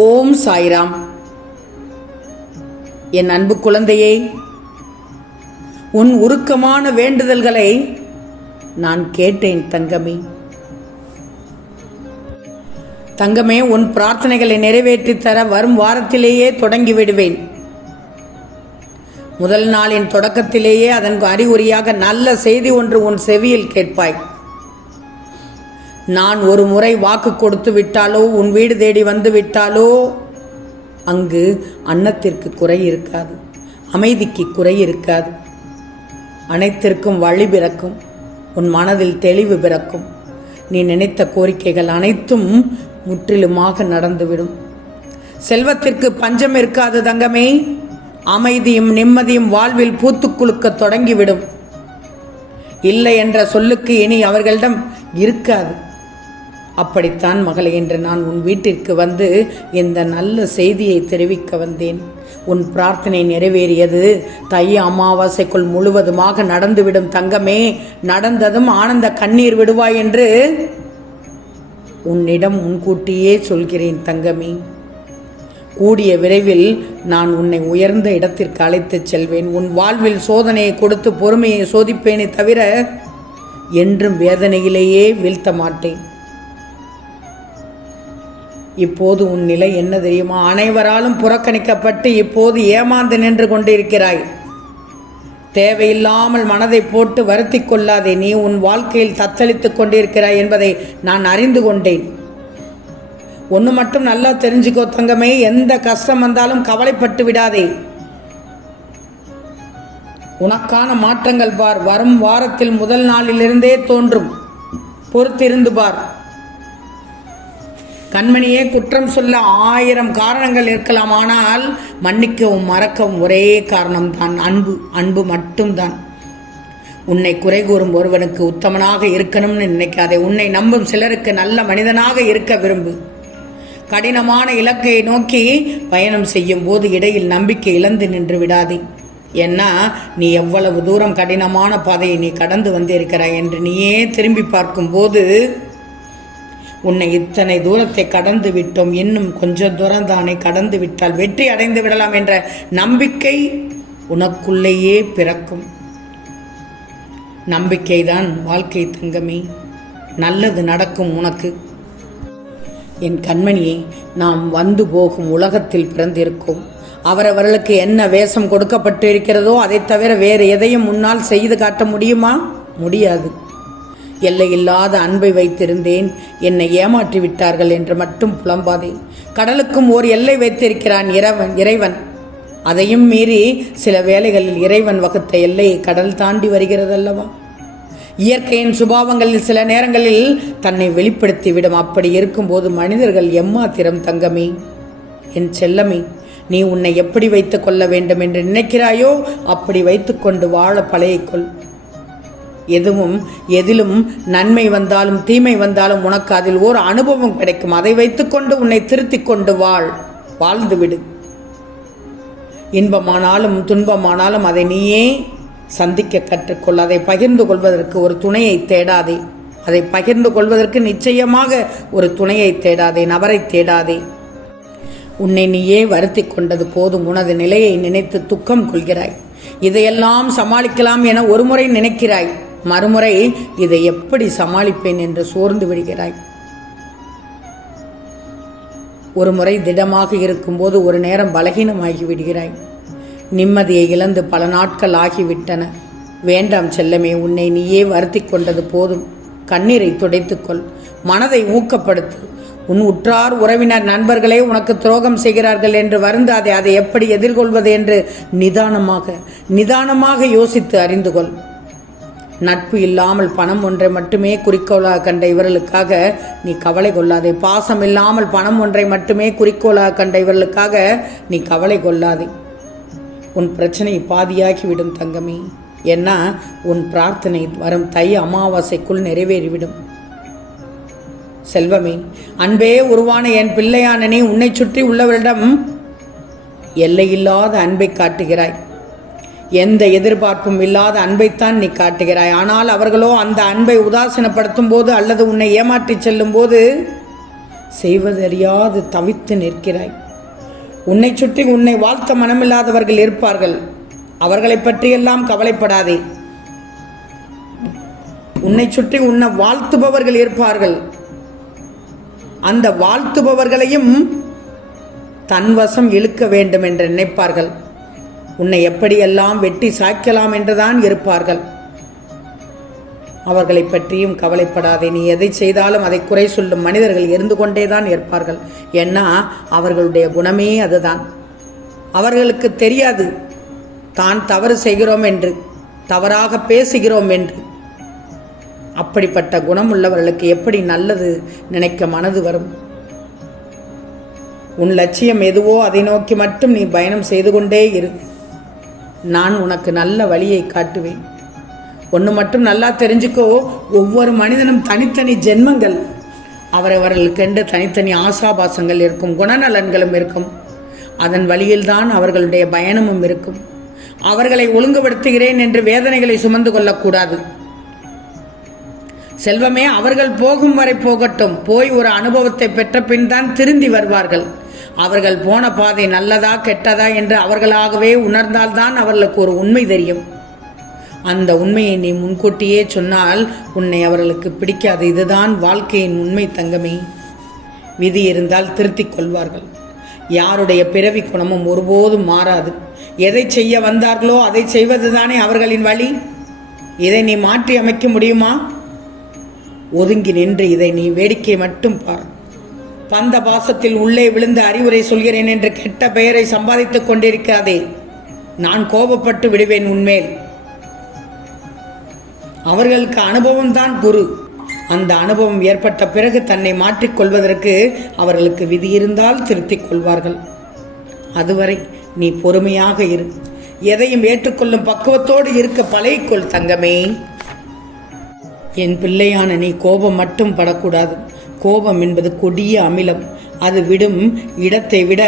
ஓம் சாய்ராம். என் அன்பு குழந்தையே, உன் உருக்கமான வேண்டுதல்களை நான் கேட்டேன் தங்கமே. தங்கமே, உன் பிரார்த்தனைகளை நிறைவேற்றித் தர வரும் வாரத்திலேயே தொடங்கி விடுவேன். முதல் நாளின் தொடக்கத்திலேயே அதன் அறிகுறியாக நல்ல செய்தி ஒன்று உன் செவியில் கேட்பாய். நான் ஒரு முறை வாக்கு கொடுத்து விட்டாலோ, உன் வீடு தேடி வந்து விட்டாலோ, அங்கு அன்னத்திற்கு குறை இருக்காது, அமைதிக்கு குறை இருக்காது. அனைத்திற்கும் வழி பிறக்கும், உன் மனதில் தெளிவு பிறக்கும். நீ நினைத்த கோரிக்கைகள் அனைத்தும் முற்றிலுமாக நடந்துவிடும். செல்வத்திற்கு பஞ்சம் இருக்காது தங்கமே. அமைதியும் நிம்மதியும் வாழ்வில் பூத்துக்குலுக்க தொடங்கிவிடும். இல்லை என்ற சொல்லுக்கு இனி அவர்களிடம் இருக்காது. அப்படித்தான் மகளே, என்று நான் உன் வீட்டிற்கு வந்து இந்த நல்ல செய்தியை தெரிவிக்க வந்தேன். உன் பிரார்த்தனை நிறைவேறியது. தை அமாவாசைக்குள் முழுவதுமாக நடந்துவிடும் தங்கமே. நடந்ததும் ஆனந்த கண்ணீர் விடுவாய் என்று உன்னிடம் முன்கூட்டியே சொல்கிறேன் தங்கமே. கூடிய விரைவில் நான் உன்னை உயர்ந்த இடத்திற்கு அழைத்துச் செல்வேன். உன் வாழ்வில் சோதனையை கொடுத்து பொறுமையை சோதிப்பேனே தவிர என்றும் வேதனையிலேயே வீழ்த்த மாட்டேன். இப்போது உன் நிலை என்ன தெரியுமா? அனைவராலும் புறக்கணிக்கப்பட்டு இப்போது ஏமாந்து நின்று கொண்டிருக்கிறாய். தேவையில்லாமல் மனதை போட்டு வருத்தி கொள்ளாதே. நீ உன் வாழ்க்கையில் தத்தளித்துக் கொண்டிருக்கிறாய் என்பதை நான் அறிந்து கொண்டேன். ஒன்று மட்டும் நல்லா தெரிஞ்சுக்கோ தங்கமே, எந்த கஷ்டம் வந்தாலும் கவலைப்பட்டு விடாதே. உனக்கான மாற்றங்கள் பார், வரும் வாரத்தில் முதல் நாளிலிருந்தே தோன்றும். பொறுத்திருந்து பார். கண்மணியே, குற்றம் சொல்ல 1000 காரணங்கள் இருக்கலாம், ஆனால் மன்னிக்கவும் மறக்கவும் ஒரே காரணம்தான், அன்பு. அன்பு மட்டும்தான். உன்னை குறை கூறும் ஒருவனுக்கு உத்தமனாக இருக்கணும்னு நினைக்காதே. உன்னை நம்பும் சிலருக்கு நல்ல மனிதனாக இருக்க விரும்பு. கடினமான இலக்கை நோக்கி பயணம் செய்யும் போது இடையில் நம்பிக்கை இழந்து நின்று விடாதே. ஏன்னா நீ எவ்வளவு தூரம் கடினமான பாதையை நீ கடந்து வந்திருக்கிறாய் என்று நீயே திரும்பி பார்க்கும்போது, உன்னை இத்தனை தூரத்தை கடந்து விட்டோம், இன்னும் கொஞ்சம் தூரம் தானே கடந்து விட்டால் வெற்றி அடைந்து விடலாம் என்ற நம்பிக்கை உனக்குள்ளேயே பிறக்கும். நம்பிக்கைதான் வாழ்க்கை தங்கமே. நல்லது நடக்கும் உனக்கு. என் கண்மணியை, நாம் வந்து போகும் உலகத்தில் பிறந்திருக்கோம். அவரவர்களுக்கு என்ன வேஷம் கொடுக்கப்பட்டு இருக்கிறதோ அதை தவிர வேறு எதையும் முன்னால் செய்து காட்ட முடியுமா? முடியாது. எல்லையில்லாத அன்பை வைத்திருந்தேன், என்னை ஏமாற்றி விட்டார்கள் என்று மட்டும் புலம்பாதே. கடலுக்கும் ஓர் எல்லை வைத்திருக்கிறான் இறைவன். அதையும் மீறி சில வேளைகளில் இறைவன் வகுத்த எல்லையை கடல் தாண்டி வருகிறதல்லவா? இயற்கையின் சுபாவங்களில் சில நேரங்களில் தன்னை வெளிப்படுத்திவிடும். அப்படி இருக்கும்போது மனிதர்கள் எம்மாத்திரம் தங்கமே. என் செல்லமே, நீ உன்னை எப்படி வைத்துக் கொள்ள வேண்டும் என்று நினைக்கிறாயோ அப்படி வைத்துக்கொண்டு வாழ பழகிக்கொள். எதிலும் நன்மை வந்தாலும் தீமை வந்தாலும் உனக்கு அதில் ஓர் அனுபவம் கிடைக்கும். அதை வைத்துக்கொண்டு உன்னை திருத்திக் கொண்டு வாழ்ந்துவிடு. இன்பமானாலும் துன்பமானாலும் அதை நீயே சந்திக்க கற்றுக்கொள். அதை பகிர்ந்து கொள்வதற்கு ஒரு துணையை தேடாதே. அதை பகிர்ந்து கொள்வதற்கு நிச்சயமாக ஒரு துணையை தேடாதே, நபரை தேடாதே. உன்னை நீயே வருத்தி கொண்டது போதும். உனது நிலையை நினைத்து துக்கம் கொள்கிறாய். இதையெல்லாம் சமாளிக்கலாம் என ஒருமுறை நினைக்கிறாய், மறுமுறை இதை எப்படி சமாளிப்பேன் என்று சோர்ந்து விடுகிறாய். ஒரு முறை திடமாக இருக்கும்போது ஒரு நேரம் பலகீனமாகி விடுகிறாய். நிம்மதியை இழந்து பல நாட்கள் ஆகிவிட்டன. வேண்டாம் செல்லமே, உன்னை நீயே வருத்தி கொண்டது போதும். கண்ணீரை துடைத்துக்கொள், மனதை ஊக்கப்படுத்து. உன் உற்றார் உறவினர் நண்பர்களே உனக்கு துரோகம் செய்கிறார்கள் என்று வருந்தாதே. அதை எப்படி எதிர்கொள்வது என்று நிதானமாக யோசித்து அறிந்து கொள். நட்பு இல்லாமல் பணம் ஒன்றை மட்டுமே குறிக்கோளாக கண்ட இவர்களுக்காக நீ கவலை கொள்ளாதே. பாசம் இல்லாமல் பணம் ஒன்றை மட்டுமே குறிக்கோளாக கண்ட இவர்களுக்காக நீ கவலை கொள்ளாதே. உன் பிரச்சனை பாதியாகிவிடும் தங்கமே. ஏன்னா உன் பிரார்த்தனை வரும் தை அமாவாசைக்குள் நிறைவேறிவிடும். செல்வமே, அன்பே உருவான என் பிள்ளையான நீ உன்னை சுற்றி உள்ளவரிடம் எல்லையில்லாத அன்பை காட்டுகிறாய். எந்த எதிர்பார்ப்பும் இல்லாத அன்பைத்தான் நீ காட்டுகிறாய். ஆனால் அவர்களோ அந்த அன்பை உதாசீனப்படுத்தும் போது அல்லது உன்னை ஏமாற்றி செல்லும் போது செய்வதறியாது தவித்து நிற்கிறாய். உன்னை சுற்றி உன்னை வாழ்த்த மனமில்லாதவர்கள் இருப்பார்கள். அவர்களை பற்றியெல்லாம் கவலைப்படாதே. உன்னை சுற்றி உன்னை வாழ்த்துபவர்கள் இருப்பார்கள். அந்த வாழ்த்துபவர்களையும் தன்வசம் இழுக்க வேண்டும் என்று நினைப்பார்கள். உன்னை எப்படியெல்லாம் வெட்டி சாய்க்கலாம் என்றுதான் இருப்பார்கள். அவர்களை பற்றியும் கவலைப்படாதே. நீ எதை செய்தாலும் அதை குறை சொல்லும் மனிதர்கள் இருந்து கொண்டேதான் இருப்பார்கள். ஏன்னா அவர்களுடைய குணமே அதுதான். அவர்களுக்கு தெரியாது தான் தவறு செய்கிறோம் என்று, தவறாக பேசுகிறோம் என்று. அப்படிப்பட்ட குணம் உள்ளவர்களுக்கு எப்படி நல்லது நினைக்க மனது வரும்? உன் லட்சியம் எதுவோ அதை நோக்கி மட்டும் நீ பயணம் செய்து கொண்டே இரு. நான் உனக்கு நல்ல வழியை காட்டுவேன். ஒன்று மட்டும் நல்லா தெரிஞ்சுக்கோ, ஒவ்வொரு மனிதனும் தனித்தனி ஜென்மங்கள். அவரவர்களுக்கென்று தனித்தனி ஆசாபாசங்கள் இருக்கும், குணநலன்களும் இருக்கும். அதன் வழியில்தான் அவர்களுடைய பயணமும் இருக்கும். அவர்களை ஒழுங்குபடுத்துகிறேன் என்று வேதனைகளை சுமந்து கொள்ளக்கூடாது. செல்வமே, அவர்கள் போகும் வரை போகட்டும். போய் ஒரு அனுபவத்தை பெற்ற பின் தான் திரும்பி வருவார்கள். அவர்கள் போன பாதை நல்லதா கெட்டதா என்று அவர்களாகவே உணர்ந்தால்தான் அவர்களுக்கு ஒரு உண்மை தெரியும். அந்த உண்மையை நீ முன்கூட்டியே சொன்னால் உன்னை அவர்களுக்கு பிடிக்காது. இதுதான் வாழ்க்கையின் உண்மை தங்கமே. விதி இருந்தால் திருத்திக் கொள்வார்கள். யாருடைய பிறவி குணமும் ஒருபோதும் மாறாது. எதை செய்ய வந்தார்களோ அதை செய்வதுதானே அவர்களின் வழி. இதை நீ மாற்றி அமைக்க முடியுமா? ஒதுங்கி நின்று இதை நீ வேடிக்கை மட்டும் பார். பந்த பாசத்தில் உள்ளே விழுந்து அறிவுரை சொல்கிறேன் என்று கெட்ட பெயரை சம்பாதித்துக் கொண்டிருக்காதே. நான் கோபப்பட்டு விடுவேன் உன்மேல். அவர்களுக்கு அனுபவம் தான் குரு. அந்த அனுபவம் ஏற்பட்ட பிறகு தன்னை மாற்றிக்கொள்வதற்கு அவர்களுக்கு விதி இருந்தால் திருத்திக் கொள்வார்கள். அதுவரை நீ பொறுமையாக இரு. எதையும் ஏற்றுக்கொள்ளும் பக்குவத்தோடு இருக்க பழகிக்கொள் தங்கமே. என் பிள்ளையான நீ கோபம் மட்டும் படக்கூடாது. கோபம் என்பது கொடிய அமிலம். அது விடும் இடத்தை விட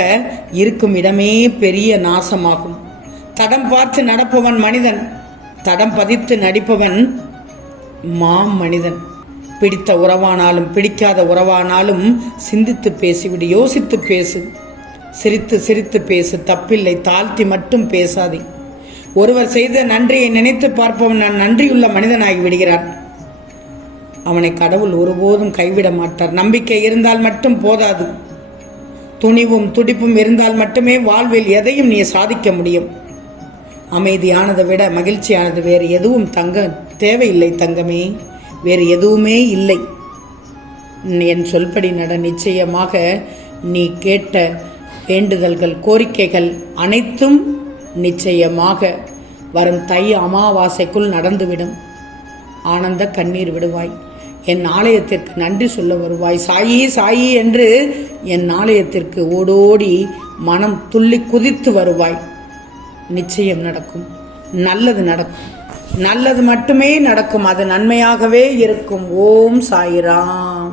இருக்கும் இடமே பெரிய நாசமாகும். தடம் பார்த்து நடப்பவன் மனிதன், தடம் பதித்து நடிப்பவன் மனிதன். பிடித்த உறவானாலும் பிடிக்காத உறவானாலும் சிந்தித்து பேசிவிடு, யோசித்து பேசு, சிரித்து சிரித்து பேசு, தப்பில்லை. தாழ்த்தி மட்டும் பேசாதே. ஒருவர் செய்த நன்றியை நினைத்து பார்ப்பவன் நான் நன்றியுள்ள மனிதனாகி விடுகிறான். அவனை கடவுள் ஒருபோதும் கைவிட மாட்டார். நம்பிக்கை இருந்தால் மட்டும் போதாது. துணிவும் துடிப்பும் இருந்தால் மட்டுமே வாழ்வில் எதையும் நீ சாதிக்க முடியும். அமைதியானதை விட மகிழ்ச்சியானது வேறு எதுவும் தேவையில்லை தங்கமே. வேறு எதுவுமே இல்லை. என் சொல்படி நட. நிச்சயமாக நீ கேட்ட வேண்டுதல்கள், கோரிக்கைகள் அனைத்தும் நிச்சயமாக வரும் தை அமாவாசைக்குள் நடந்துவிடும். ஆனந்த கண்ணீர் விடுவாய். என் ஆலயத்திற்கு நன்றி சொல்ல வருவாய். சாயி சாயி என்று என் ஆலயத்திற்கு ஓடோடி மனம் துள்ளி குதித்து வருவாய். நிச்சயம் நடக்கும். நல்லது நடக்கும். நல்லது மட்டுமே நடக்கும். அது நன்மையாகவே இருக்கும். ஓம் சாயிராம்.